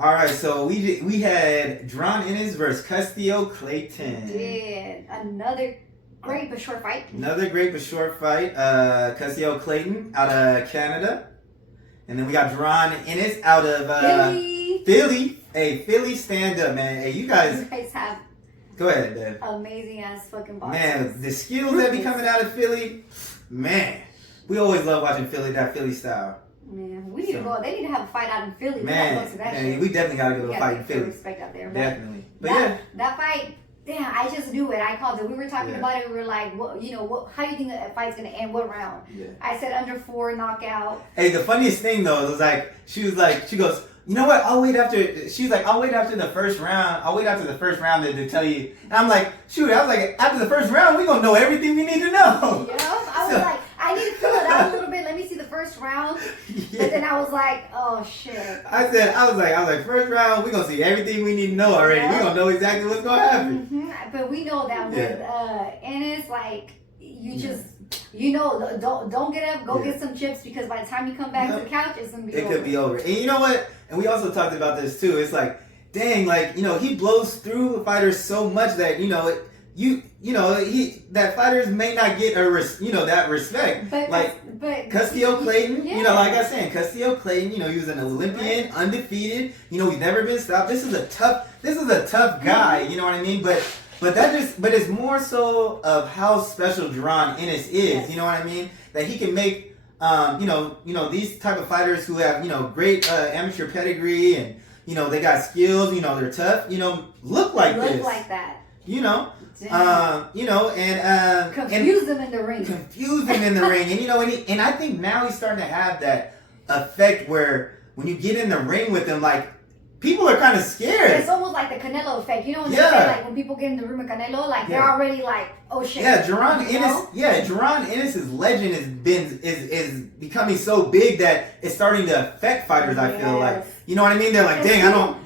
All right, so we had Jaron Ennis versus Custio Clayton. We did another great but short fight. Another great but short fight. Custio Clayton out of Canada, and then we got Jaron Ennis out of Philly. Hey, Philly, stand up, man. Hey, you guys have go ahead, man. Amazing ass fucking boxers. Man, the skills that be coming out of Philly, man. We always love watching that Philly style. Man, we need to go. They need to have a fight out in Philly. Man, we definitely gotta go to a fight in Philly. Respect out there, definitely. But that fight. Damn, I just knew it. I called it. We were talking about it. We were like, what, how do you think that fight's gonna end? What round? Yeah. I said under 4 knockout. Hey, the funniest thing though was like, she goes, you know what? I'll wait after the first round. I'll wait after the first round to tell you. And I'm like, shoot. I was like, after the first round, we gonna know everything we need to know. Yeah. I was like, I need to fill it out a little bit. Let me see the first round. Yeah. But then I was like, oh shit. I was like, first round, we gonna see everything we need to know already. Yeah. We gonna know exactly what's gonna happen. Mm-hmm. But we know that with Ennis, like you just. Don't get up. Go get some chips because by the time you come back to the couch, it's gonna be over. It could be over. And you know what? And we also talked about this too. It's like, dang, like he blows through fighters so much that that fighters may not get that respect. But Custio Clayton, like I said, Custio Clayton, he was an Olympian, undefeated. He's never been stopped. This is a tough guy. You know what I mean? But it's more so of how special Jaron Ennis is. Yes. You know what I mean? That he can make, these type of fighters who have, great amateur pedigree and, they got skills, they're tough, look like this. Look like that. Confuse them in the ring. Confuse them in the ring. And I think now he's starting to have that effect where when you get in the ring with him, like, people are kind of scared. It's almost like the Canelo effect. You know when they say, like, when people get in the room with Canelo, like, they're already like, oh shit. Yeah, Jaron Ennis' legend is becoming so big that it's starting to affect fighters, I feel like. You know what I mean? They're like, dang, I don't,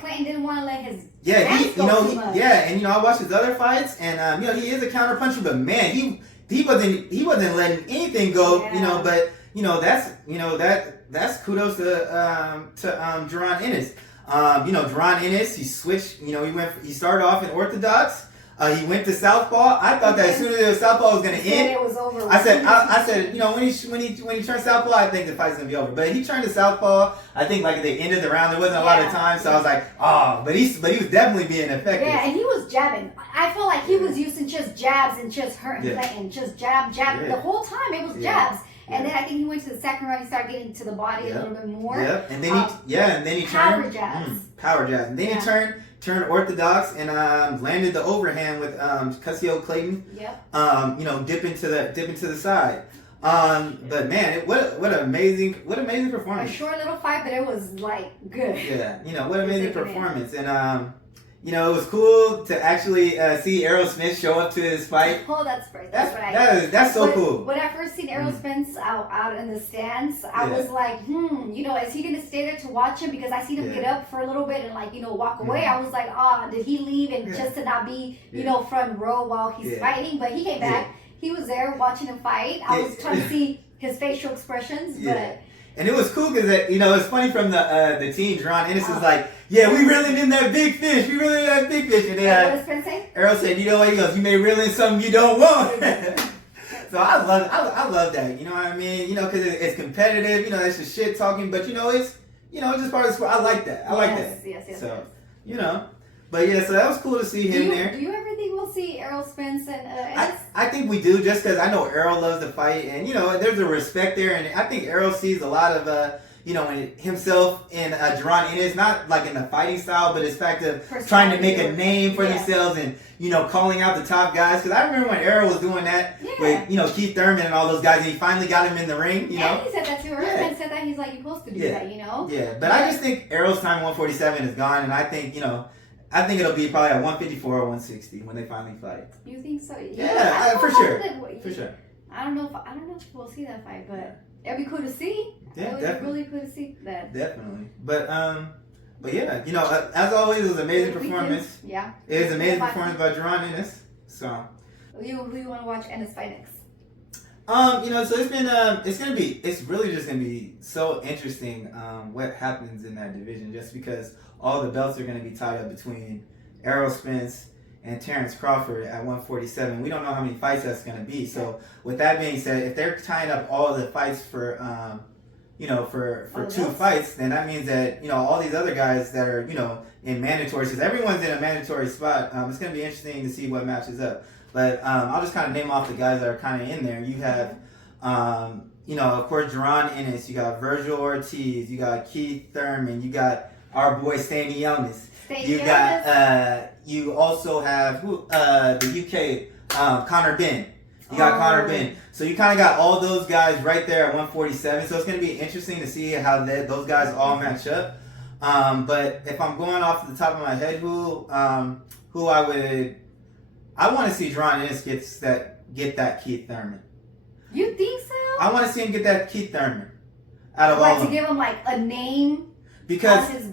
Clayton didn't want to let his I watched his other fights, and he is a counter puncher, but man, he wasn't letting anything go, but that's kudos to Jaron Ennis. Jaron Ennis, he switched. He started off in orthodox. He went to southpaw. I thought that as soon as the southpaw was going to end, it was over. I said, when he turned southpaw, I think the fight's going to be over. But he turned to southpaw. I think like at the end of the round, there wasn't a lot of time, so I was like, but he was definitely being effective. Yeah, and he was jabbing. I feel like he was using just jabs and just hurting Clayton, just jab. Yeah. The whole time it was jabs. And then I think he went to the second round. He started getting to the body a little bit more. Yep. And then he power turned jabs. Power jabs. And then he turned orthodox and landed the overhand with Custio Clayton. Yep. Dip into the side. But man, what an amazing performance. A short little fight, but it was like good. Yeah. What an amazing performance. And it was cool to actually see Errol Spence show up to his fight. Oh, that's great. That's so cool. When I first seen Errol Spence out in the stands, I was like, is he going to stay there to watch him? Because I seen him get up for a little bit and walk away. I was like, did he leave and just to not be, front row while he's fighting? But he came back. He was there watching him fight. I was trying to see his facial expressions, but... And it was cool because, it's funny from the team. Jaron Ennis is like, we reeled in that big fish. We reeled in that big fish. And then what does Spence say? Errol said, you know what? He goes, you may reel in something you don't want. So I love that. You know what I mean? Because it's competitive. It's just shit talking. But, it's just part of the sport. I like that. I like that. Yes. So, But so that was cool to see him there. Do you ever think we'll see Errol Spence and Ennis? I think we do, just because I know Errol loves to fight, and there's a respect there, and I think Errol sees a lot of himself in Jaron Ennis, not like in the fighting style, but it's fact of trying to make a name for themselves and calling out the top guys. Because I remember when Errol was doing that with Keith Thurman and all those guys, and he finally got him in the ring. Yeah, he said that too. Errol said that he's like, you're supposed to do that, Yeah, but I just think Errol's time 147 is gone, and I think it'll be probably at 154 or 160 when they finally fight. You think so? Yeah, for sure. For sure. I don't know if we'll see that fight, but it'd be cool to see. Yeah, it would be really cool to see that. Definitely. But yeah, as always, it was an amazing performance. Yeah. It was an amazing performance by Jaron Ennis. So. Who you want to watch Ennis fight next? So it's really just gonna be so interesting what happens in that division, just because all the belts are gonna be tied up between Errol Spence and Terrence Crawford at 147. We don't know how many fights that's gonna be. So with that being said, if they're tying up all the fights for for two fights, then that means that all these other guys that are in mandatories, because everyone's in a mandatory spot. It's gonna be interesting to see what matches up. But I'll just kind of name off the guys that are kind of in there. You have, of course, Jaron Ennis. You got Virgil Ortiz. You got Keith Thurman. You got our boy Stanley Jonas. You also have the UK Conor Benn. You got Conor Benn. So you kind of got all those guys right there at 147. So it's going to be interesting to see how those guys all match up. But if I'm going off the top of my head, I want to see Jaron Ennis get that Keith Thurman. You think so? I want to see him get that Keith Thurman. Out of all like of to them. give him like a name. Because here's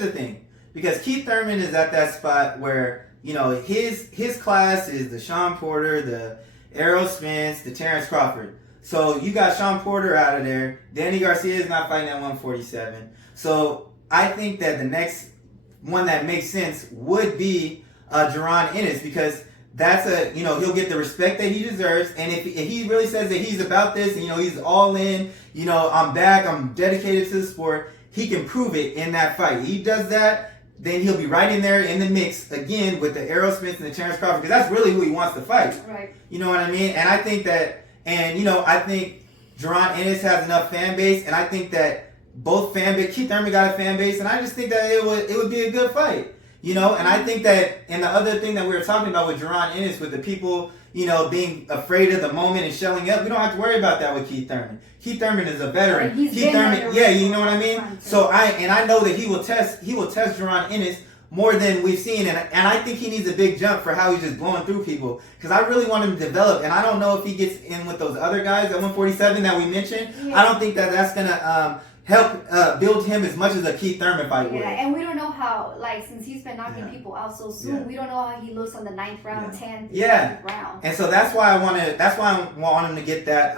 the thing. Because Keith Thurman is at that spot where his class is the Sean Porter, the Errol Spence, the Terrence Crawford. So you got Sean Porter out of there. Danny Garcia is not fighting at 147. So I think that the next one that makes sense would be Jaron Ennis, because that's he'll get the respect that he deserves. And if he really says that he's about this and he's all in, I'm back, I'm dedicated to the sport, he can prove it in that fight. He does that, then he'll be right in there in the mix again with the Errol Spence and the Terrence Crawford, because that's really who he wants to fight. Right. You know what I mean? And I think that, I think Jaron Ennis has enough fan base, and I think that both fan base, Keith Thurman got a fan base, and I just think that it would be a good fight. And I think that, and the other thing that we were talking about with Jaron Ennis, with the people, being afraid of the moment and shelling up, we don't have to worry about that with Keith Thurman. Keith Thurman is a veteran. Keith Thurman, you know what I mean? So I know that he will test Jaron Ennis more than we've seen, and I think he needs a big jump for how he's just blowing through people, because I really want him to develop, and I don't know if he gets in with those other guys at 147 that we mentioned. Yeah. I don't think that's gonna help build him as much as a Keith Thurman fight would. Yeah, and we don't know how, since he's been knocking people out so soon, we don't know how he looks on the 9th round, 10th round. And so that's why I want him to get that.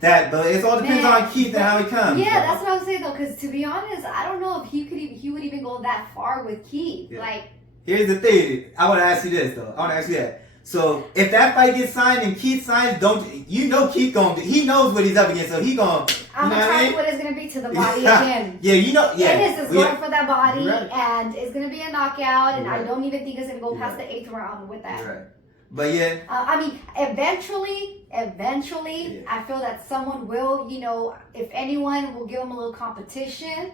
But it all depends on Keith and how he comes. Yeah, that's what I was saying though, because to be honest, I don't know if he would even go that far with Keith. Yeah. Here's the thing. I want to ask you this though. I want to ask you that. So if that fight gets signed and Keith signs, Keith he knows what he's up against, so he gonna. I'm gonna tell you what it's gonna be to the body again. Ennis is going for that body, and it's gonna be a knockout, and I don't even think it's gonna go past the 8th round with that. Right. But eventually, I feel that someone will, if anyone will give him a little competition,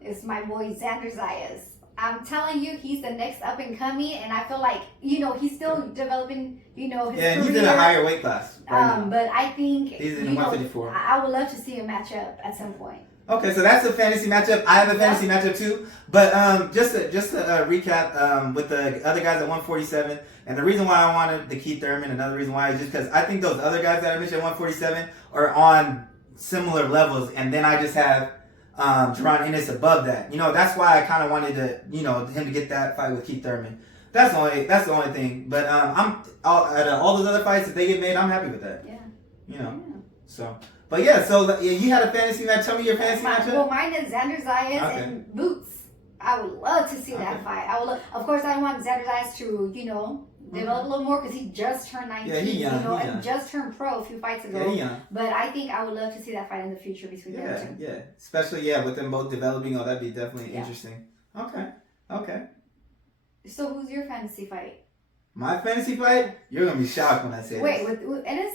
it's my boy Xander Zayas. I'm telling you, he's the next up and coming, and I feel like, he's still developing, his career. And he's in a higher weight class right now. But I think, he's in 154. I would love to see him match up at some point. Okay, so that's a fantasy matchup. I have a fantasy matchup too. But just to recap with the other guys at 147, and the reason why I wanted the Keith Thurman, another reason why is just because I think those other guys that I mentioned at 147 are on similar levels, and then I just have Jaron Ennis above that. That's why I kind of wanted to, him to get that fight with Keith Thurman. That's the only thing. But all those other fights that they get made, I'm happy with that. Yeah. So. But so you had a fantasy match. Tell me your fantasy matchup. Well, mine is Xander Zayas and Boots. I would love to see that fight. Of course, I want Xander Zayas to, develop a little more, because he just turned 19. Yeah, he's young. And just turned pro a few fights ago. Yeah, he's young. But I think I would love to see that fight in the future between them two. Yeah, especially with them both developing. That'd be definitely interesting. Okay. So who's your fantasy fight? My fantasy fight? You're gonna be shocked when I say this. Wait, with Ennis?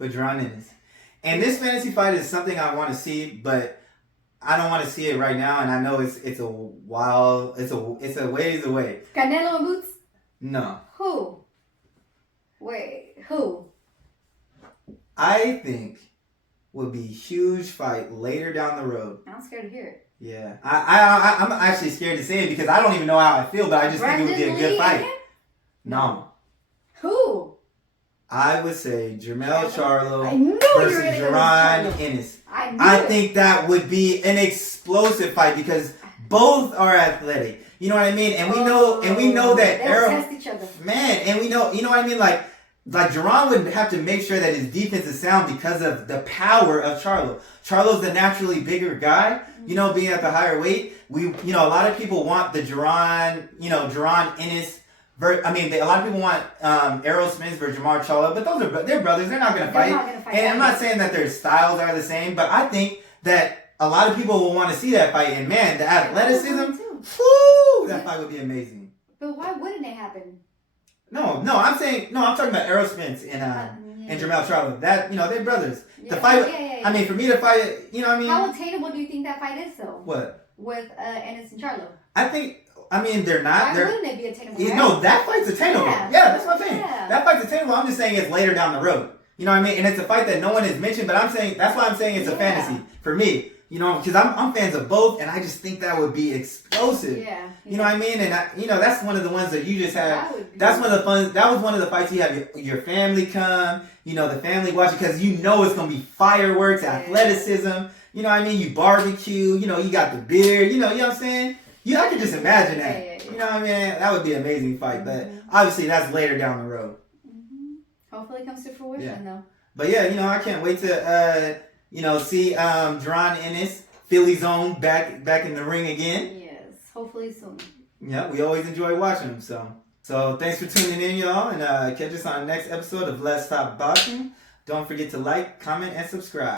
With Jaron Ennis. And this fantasy fight is something I want to see, but I don't want to see it right now, and I know it's a ways away. Canelo and Boots? No. Who? Wait, who? I think would be a huge fight later down the road. I'm scared to hear it. Yeah. I'm actually scared to say it because I don't even know how I feel, but I just think it would be a good fight. No. Who? I would say Jermell Charlo versus Jaron Ennis. I think that would be an explosive fight because both are athletic. You know what I mean? And we know that Errol test each other. Man, and we know, you know what I mean? Like like Jaron would have to make sure that his defense is sound because of the power of Charlo. Charlo's the naturally bigger guy, you know, being at the higher weight. A lot of people want the Jaron Ennis. A lot of people want Errol Spence versus Jamar Charlo, but they're brothers. They're not going to fight. And I'm not saying that their styles are the same, but I think that a lot of people will want to see that fight. And man, the athleticism, that fight would be amazing. But why wouldn't it happen? I'm talking about Errol Spence and Jamel Charlo. That, they're brothers. The fight, I mean, for me to fight, How attainable do you think that fight is, though? What? With Ennis and Charlo. They're not. Why wouldn't it be attainable? Right? No, that fight's attainable. Yeah, that's what I'm saying. Yeah. That fight's attainable. I'm just saying it's later down the road. You know what I mean? And it's a fight that no one has mentioned, but that's why I'm saying it's a fantasy for me. Because I'm fans of both, and I just think that would be explosive. Yeah. You know what I mean? And that's one of the ones that you just have. That was one of the fights you have your family come. The family watch, because it's gonna be fireworks, athleticism. You know what I mean? You barbecue. You got the beer. You know what I'm saying? I can just imagine that. Yeah. You know what I mean? That would be an amazing fight, but obviously that's later down the road. Hopefully it comes to fruition, though. But yeah, I can't wait to see Jaron Ennis, Philly's own, back in the ring again. Yes, hopefully soon. Yeah, we always enjoy watching him. So thanks for tuning in, y'all, and catch us on the next episode of Let's Talk Boxing. Don't forget to like, comment, and subscribe.